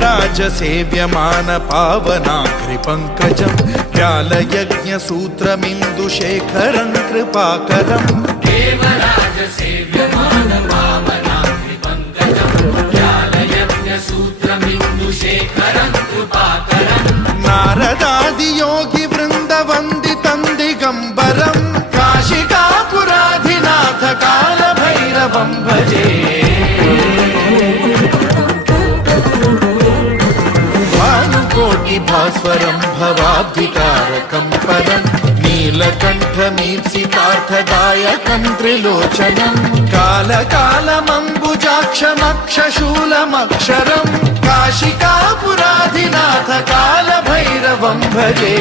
देवराज सेव्यमान पावनाग्रिपङ्कजं व्यालयज्ञसूत्रमिन्दुशेखरं कृपाकरं देवराज सेव्यमान पावनाग्रिपङ्कजं व्यालयज्ञसूत्रमिन्दुशेखरं कृपाकरं नारदादियोगि वृन्दवन्दितं दिगम्बरं काशिकापुराधिनाथ कालभैरवं भजे भास्वरं भवाब्धिकारकं परं नीलकण्ठमीप्सितार्थदायकं त्रिलोचनं कालकालमम्बुजाक्षमक्षशूलमक्षरं काशिकापुराधिनाथ कालभैरवं भजे।